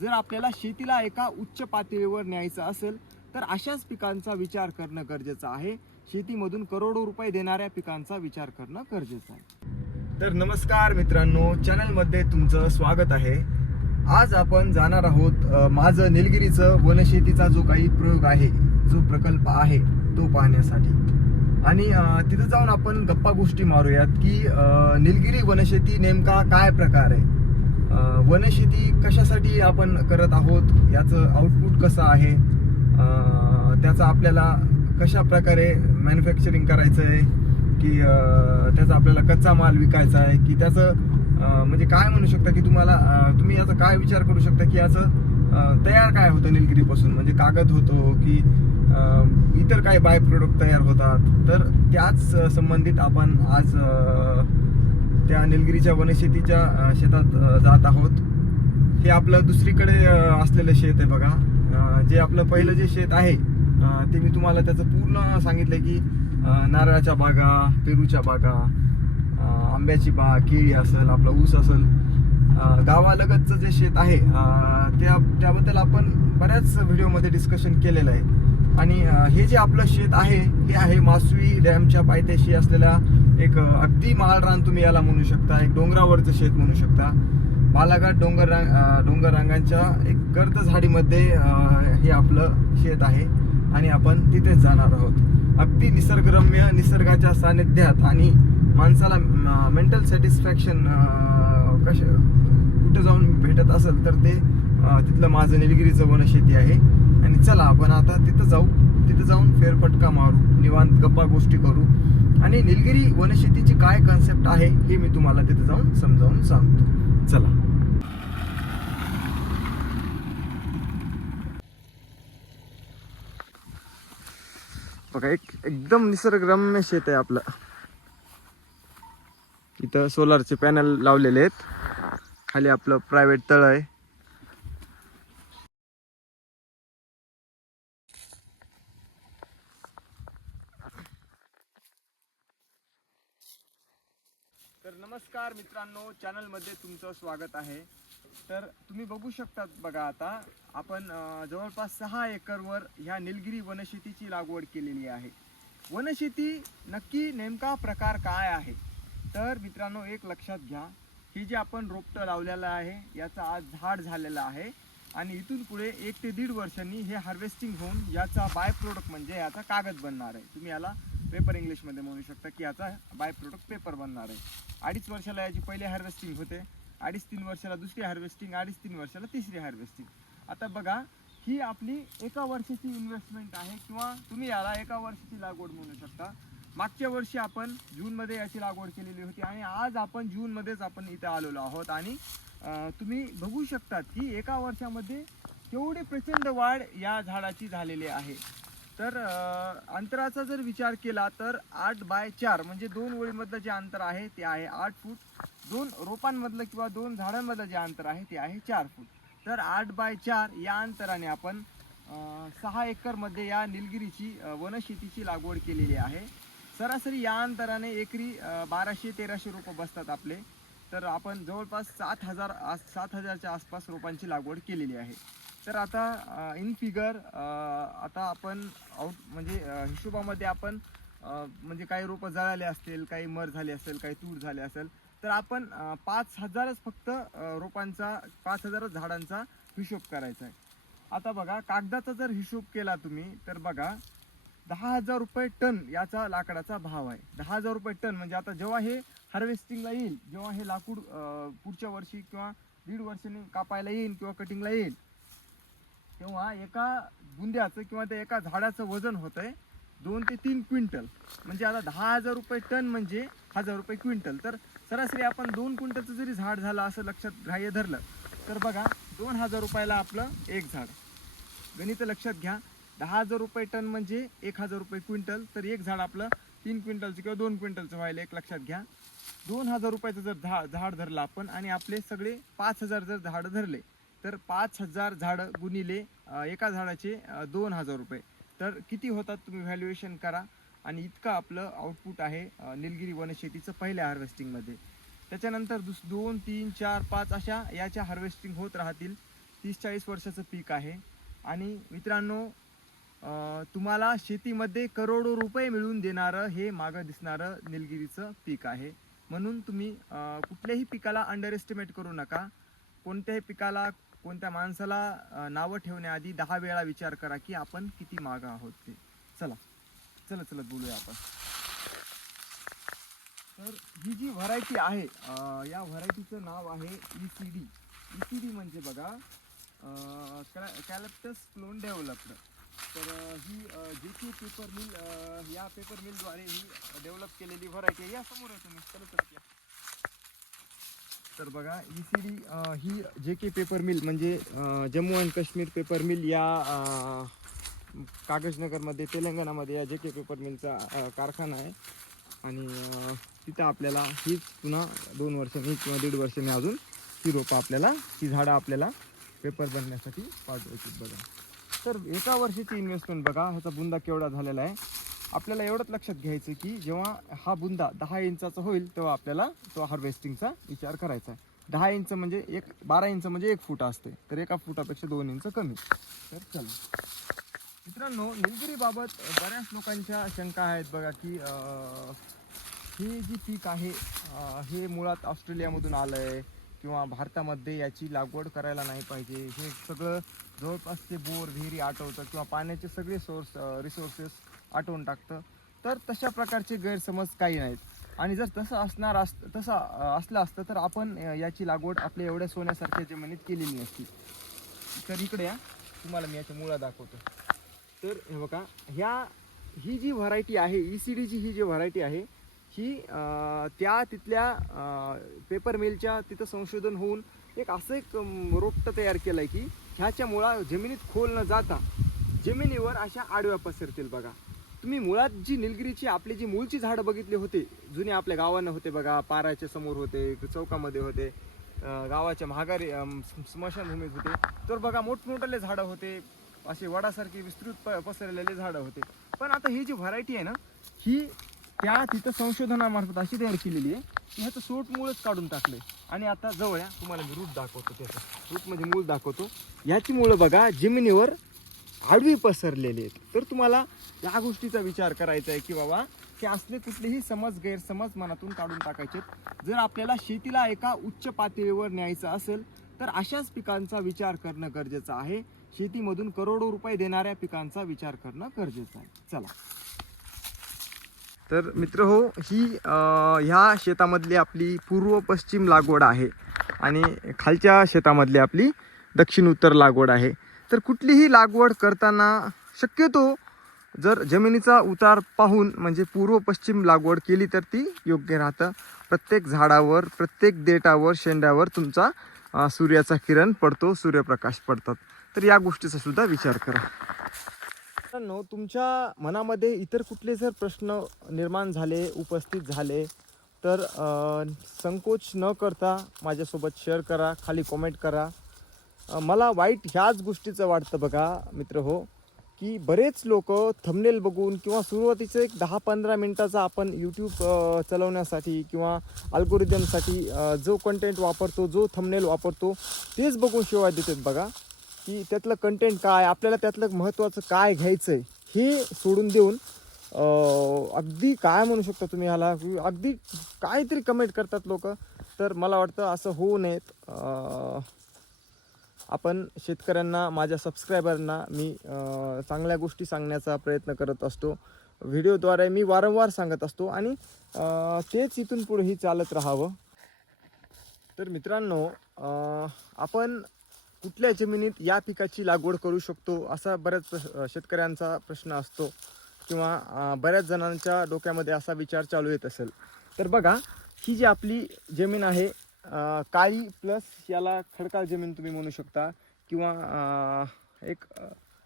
जर आपल्याला शेतीला एका उच्च पातळीवर न्यायचं असेल तर अशाच पिकांचा विचार करणं गरजेचं आहे. शेतीमधून करोडो रुपये देणाऱ्या पिकांचा विचार करणं गरजेचं आहे. तर नमस्कार मित्रांनो, चॅनलमध्ये तुमचं स्वागत आहे. आज आपण जाणार आहोत माझं निलगिरीचं वनशेतीचा जो काही प्रयोग आहे, जो प्रकल्प आहे तो पाहण्यासाठी. आणि तिथं जाऊन आपण गप्पा गोष्टी मारूयात की निलगिरी वनशेती नेमका काय प्रकार आहे, वनशेती कशासाठी आपण करत आहोत, याचं आउटपुट कसं आहे, त्याचा आपल्याला कशा प्रकारे मॅन्युफॅक्चरिंग करायचं आहे, की त्याचा आपल्याला कच्चा माल विकायचा आहे, की त्याचं म्हणजे काय म्हणू शकता की तुम्ही याचा काय विचार करू शकता की याचं तयार काय होतं निलगिरीपासून, म्हणजे कागद होतो की इतर काही बाय प्रोडक्ट तयार होतात. तर त्याच संबंधित आपण आज त्या निलगिरीच्या वनशेतीच्या शेतात जात आहोत. हे आपलं दुसरीकडे असलेलं शेत आहे बघा. जे आपलं पहिलं जे शेत आहे ते मी तुम्हाला त्याचं पूर्ण सांगितलं की नारळाच्या बागा, पेरूच्या बागा, आंब्याची बाग, केळी असेल, आपला ऊस असेल, गावालगतचं जे शेत आहे त्याबद्दल आपण बऱ्याच व्हिडिओमध्ये डिस्कशन केलेलं आहे. आणि हे जे आपलं शेत आहे हे आहे मासुई डॅमच्या पायथ्याशी असलेल्या एक अगदी माळरान तुम्ही याला म्हणू शकता, एक डोंगरावरचं शेत म्हणू शकता. बालाघाट डोंगर रांगांच्या एक गर्द झाडीमध्ये हे आपलं शेत आहे आणि आपण तिथेच जाणार आहोत. अगदी निसर्गरम्य, निसर्गाच्या सानिध्यात आणि माणसाला मेंटल सॅटिस्फॅक्शन कुठं जाऊन भेटत असेल तर ते तिथलं माझं निलगिरीचं वनशेती आहे. आणि चला आपण आता तिथं जाऊन फेरफटका मारू, निवांत गप्पा गोष्टी करू आणि निलगिरी वनशेतीची काय कन्सेप्ट आहे हे मी तुम्हाला तिथं जाऊन समजावून सांगतो. चला. बघा, एकदम निसर्गरम्य शेत आहे आपलं. इथं सोलारचे पॅनल लावलेले आहेत, खाली आपलं प्रायव्हेट तळ आहे. तर नमस्कार मित्रांनो, चॅनलमध्ये तुमचं स्वागत आहे. तर तुम्ही बघू शकतात बघा, आता आपण जवळपास 6 एकरवर ह्या निलगिरी वनशेतीची लागवड केलेली आहे. वनशेती नक्की नेमका प्रकार काय आहे, तर मित्रांनो एक लक्षात घ्या, हे जे आपण रोपटं लावलेलं आहे याचं आज झाड झालेलं आहे आणि इथून पुढे 1 ते 1.5 वर्षांनी हे हार्वेस्टिंग होऊन याचा बाय प्रोडक्ट म्हणजे याचा कागद बनणार आहे. तुम्ही याला पेपर इंग्लिशमध्ये म्हणू शकता की याचा बाय प्रोडक्ट पेपर बनणार आहे. 2.5 वर्षाला याची पहिली हार्वेस्टिंग होते, 2.5-3 वर्षाला दुसरी हार्वेस्टिंग, 2.5-3 वर्षाला तिसरी हार्वेस्टिंग. आता बघा, ही आपली एका वर्षाची इन्व्हेस्टमेंट आहे किंवा तुम्ही याला एका वर्षाची लागवड म्हणू शकता. मागच्या वर्षी आपण जूनमध्ये याची लागवड केलेली होती आणि आज आपण जूनमध्येच आपण इथे आलेलो आहोत. आणि तुम्ही बघू शकतात की एका वर्षामध्ये केवढी प्रचंड वाढ या झाडाची झालेली आहे. तर अंतराचा जर विचार केला तर 8x4 म्हणजे 2 ओळीमधलं जे अंतर आहे ते आहे 8 फूट. 2 रोपांमधलं किंवा 2 झाडांमधलं जे अंतर आहे ते आहे 4 फूट. तर 8x4 या अंतराने आपण 6 एकरमध्ये या निलगिरीची वनशेतीची लागवड केलेली आहे. सरासरी या अंतराने एकरी 1200-1300 रोपं बसतात आपले. तर आपण जवळपास 7,000च्या आसपास रोपांची लागवड केलेली आहे. तर आता इन फिगर आता आपण म्हणजे हिशोबामध्ये आपण म्हणजे काही रोपं जळाले असतील, काही मर झाले असेल, काही तूर झाले असेल, तर आपण 5,000च फक्त रोपांचा, 5,000च झाडांचा हिशोब करायचा आहे. आता बघा, कागदाचा जर हिशोब केला तुम्ही तर बघा 10,000 रुपये टन याचा लाकडाचा भाव आहे. 10,000 रुपये टन म्हणजे आता जेव्हा हे हार्वेस्टिंगला येईल, जेव्हा हे लाकूड पुढच्या वर्षी किंवा 1.5 वर्षांनी कापायला येईल किंवा कटिंगला येईल, तेव्हा एका बुंद्याचं किंवा त्या एका झाडाचं वजन होत आहे 2 ते 3 क्विंटल. म्हणजे आता 10,000 रुपये टन म्हणजे 1,000 रुपये क्विंटल. तर सरासरी आपण 2 क्विंटलचं जरी झाड झालं असं लक्षात ग्राह्य धरलं तर बघा 2,000 रुपयाला आपलं एक झाड. गणित लक्षात घ्या, 10,000 रुपये टन म्हणजे 1,000 रुपये क्विंटल. तर एक झाड आपलं 3 क्विंटलचं किंवा 2 क्विंटलचं व्हायला एक लक्षात घ्या. 2,000 रुपयाचं जर झाड धरलं आपण आणि आपले सगळे 5,000 जर झाडं धरले तर 5,000 झाडं गुणिले एका झाडाचे 2,000 रुपये. तर किती होतात तुम्ही व्हॅल्युएशन करा. आणि इतकं आपलं आउटपुट आहे निलगिरी वनशेतीचं पहिल्या हार्वेस्टिंगमध्ये. त्याच्यानंतर 2, 3, 4, 5 अशा याच्या हार्वेस्टिंग होत राहतील. 30-40 वर्षाचं पीक आहे. आणि मित्रांनो, तुम्हाला शेतीमध्ये करोडो रुपये मिळवून देणारं हे मागं दिसणारं निलगिरीचं पीक आहे. म्हणून तुम्ही कुठल्याही पिकाला अंडर एस्टिमेट करू नका. कोणत्याही पिकाला, कोणत्या माणसाला नावं ठेवण्याआधी 10 वेळा विचार करा की आपण किती मागं आहोत ते. चला बोलूया आपण. तर ही जी व्हरायटी आहे, या व्हरायटीचं नाव आहे ECD. ECD म्हणजे बघा कॅलेप्टस क्लोन डेव्हलप्ड. तर ही JK पेपर मिल, या पेपर मिलद्वारे ही डेव्हलप केलेली व्हरायटी आहे. या समोर आहे तुम्ही, चला. तर बघा ECD ही JK पेपर मिल म्हणजे Jammu and Kashmir paper mill या कागजनगरमध्ये, तेलंगणामध्ये या JK पेपर मिलचा कारखाना आहे. आणि तिथं आपल्याला हीच पुन्हा 2 वर्षांनी किंवा 1.5 वर्षांनी अजून ही रोपं आपल्याला, ही झाडं आपल्याला पेपर बनण्यासाठी पाठवायची. बघा, तर एका वर्षाची इन्व्हेस्टमेंट बघा, ह्याचा बुंदा केवढा झालेला आहे. आपल्याला एवढंच लक्षात घ्यायचं की जेव्हा हा बुंदा 10 इंचाचा होईल तेव्हा आपल्याला तो हार्वेस्टिंगचा विचार करायचा आहे. 10 इंच म्हणजे 12 इंच म्हणजे 1 फूट असते, तर 1 फुटापेक्षा 2 इंच कमी. तर चला मित्रांनो, निलगिरीबाबत बऱ्याच लोकांच्या शंका आहेत बघा की हे जे पीक आहे हे मुळात ऑस्ट्रेलियामधून आलं आहे किंवा भारतामध्ये याची लागवड करायला नाही पाहिजे. हे सगळं जवळपासचे बोर, विहिरी आटवतं किंवा पाण्याचे सगळे रिसोर्सेस आटवून टाकतं. तर तशा प्रकारचे गैरसमज काही नाहीत. आणि जर तसं असलं असतं तर आपण याची लागवड आपल्या एवढ्या सोन्यासारख्या जमिनीत केलेली नसती. तर इकडे या, तुम्हाला मी याच्या मुळा दाखवतो. तर हे बघा, ही जी व्हरायटी आहे ECD ची, ही जी व्हरायटी आहे ही तिथल्या पेपर मिलच्या तिथं संशोधन होऊन असं एक रोपटं तयार केलं आहे की ह्याच्या मुळा जमिनीत खोल न जाता जमिनीवर अशा आडव्या पसरतील. बघा, तुम्ही मुळात जी निलगिरीची आपली जी मूळची झाडं बघितली होते, जुने आपल्या गावांना होते बघा, पाराच्या समोर होते, चौकामध्ये होते, गावाच्या माघारी स्मशानभूमीत होते, तर बघा मोठमोठे झाडं होते, असे वडासारखे विस्तृत पसरलेले झाडं होते. पण आता ही जी व्हरायटी आहे ना, ही तिथं संशोधनामार्फत अशी तयार केलेली आहे की ह्याचं सोट मूळच काढून टाकलंय. आणि आता जवळ या, तुम्हाला मी रूट दाखवतो. त्याचं रूट म्हणजे मूळ दाखवतो. याची मुळं बघा जमिनीवर आडवी पसरलेली आहेत. तर तुम्हाला या गोष्टीचा विचार करायचा आहे की बाबा हे असले कुठलेही गैरसमज मनातून काढून टाकायचे. जर आपल्याला शेतीला एका उच्च पातळीवर न्यायचं असेल तर अशाच पिकांचा विचार करणं गरजेचं आहे. शेतीमधून करोडो रुपये देणाऱ्या पिकांचा विचार करणं गरजेचं आहे. चला, तर मित्र हो, ही ह्या शेतामधली आपली पूर्व पश्चिम लागवड आहे आणि खालच्या शेतामधली आपली दक्षिण उत्तर लागवड आहे. तर कुठलीही लागवड करताना शक्यतो जर जमिनीचा उतार पाहून म्हणजे पूर्व पश्चिम लागवड केली तर ती योग्य राहतं. प्रत्येक झाडावर, प्रत्येक देठावर, शेंड्यावर तुमचा सूर्याचा किरण पडतो, सूर्यप्रकाश पडतात. तर या गोष्टीचा सुद्धा विचार करा. मित्रांनो, तुमच्या मनामध्ये इतर कुठले जर प्रश्न निर्माण झाले, उपस्थित झाले तर संकोच न करता माझ्यासोबत शेअर करा, खाली कॉमेंट करा. मला वाईट ह्याच गोष्टीचं वाटतं बघा मित्र हो, की बरेच लोक थंबनेल बघून किंवा सुरुवातीचं एक 10-15 मिनटाचा आपण यूट्यूब चालवण्यासाठी किंवा अल्गोरिदमसाठी जो कंटेंट वापरतो, जो थंबनेल वापरतो तेच बघून शिवाय देतात बघा. की त्यातलं कंटेंट काय, आपल्याला त्यातलं महत्त्वाचं काय घ्यायचं आहे हे सोडून देऊन अगदी काय म्हणू शकता तुम्ही ह्याला, अगदी काहीतरी कमेंट करतात लोक. तर मला वाटतं असं होऊ नयेत. आपण शेतकऱ्यांना, माझ्या सबस्क्रायबरना मी चांगल्या गोष्टी सांगण्याचा प्रयत्न करत असतो. व्हिडिओद्वारे मी वारंवार सांगत असतो आणि तेच इथून पुढेही चालत राहावं. तर मित्रांनो, आपण कुठल्या जमिनीत या पिकाची लागवड करू शकतो असा बऱ्याच शेतकऱ्यांचा प्रश्न असतो किंवा बऱ्याच जणांच्या डोक्यामध्ये असा विचार चालू येत असेल. तर बघा, ही जी आपली जमीन आहे काळी प्लस याला खडकाळ जमीन तुम्ही म्हणू शकता किंवा एक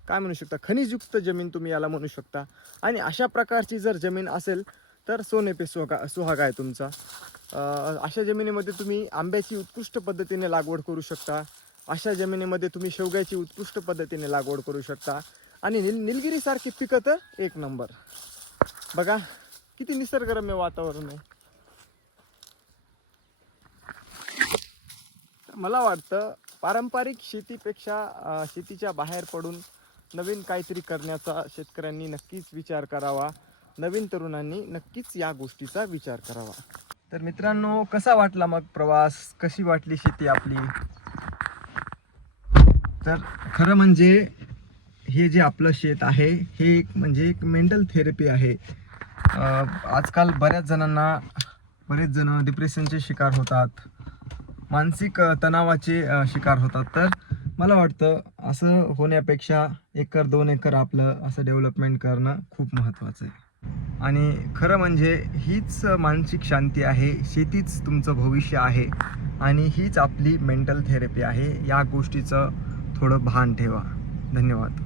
काय म्हणू शकता, खनिजयुक्त जमीन तुम्ही याला म्हणू शकता. आणि अशा प्रकारची जर जमीन असेल तर सोने पे सुहागा आहे तुमचा. अशा जमिनीमध्ये तुम्ही आंब्याची उत्कृष्ट पद्धतीने लागवड करू शकता. अशा जमिनीमध्ये तुम्ही शेवग्याची उत्कृष्ट पद्धतीने लागवड करू शकता. आणि निलगिरीसारखी पिकं तर 1 नंबर. बघा किती निसर्गरम्य वातावरण आहे. मला वाटतं पारंपरिक शेतीपेक्षा शेतीच्या बाहेर पडून नवीन काहीतरी करण्याचा शेतकऱ्यांनी नक्कीच विचार करावा. नवीन तरुणांनी नक्कीच या गोष्टीचा विचार करावा. तर मित्रांनो, कसा वाटला मग प्रवास, कशी वाटली शेती आपली? तर खरं म्हणजे हे जे आपलं शेत आहे हे एक मेंटल थेरपी आहे. आजकाल बरेच जण डिप्रेशनचे शिकार होतात, मानसिक तणावाचे शिकार होतात. तर मला वाटतं असं होण्यापेक्षा 1 एकर 2 एकर आपलं असं डेव्हलपमेंट करणं खूप महत्त्वाचं आहे. आणि खरं म्हणजे हीच मानसिक शांती आहे, शेतीच तुमचं भविष्य आहे आणि हीच आपली मेंटल थेरपी आहे. या गोष्टीचं थोडं भान ठेवा. धन्यवाद.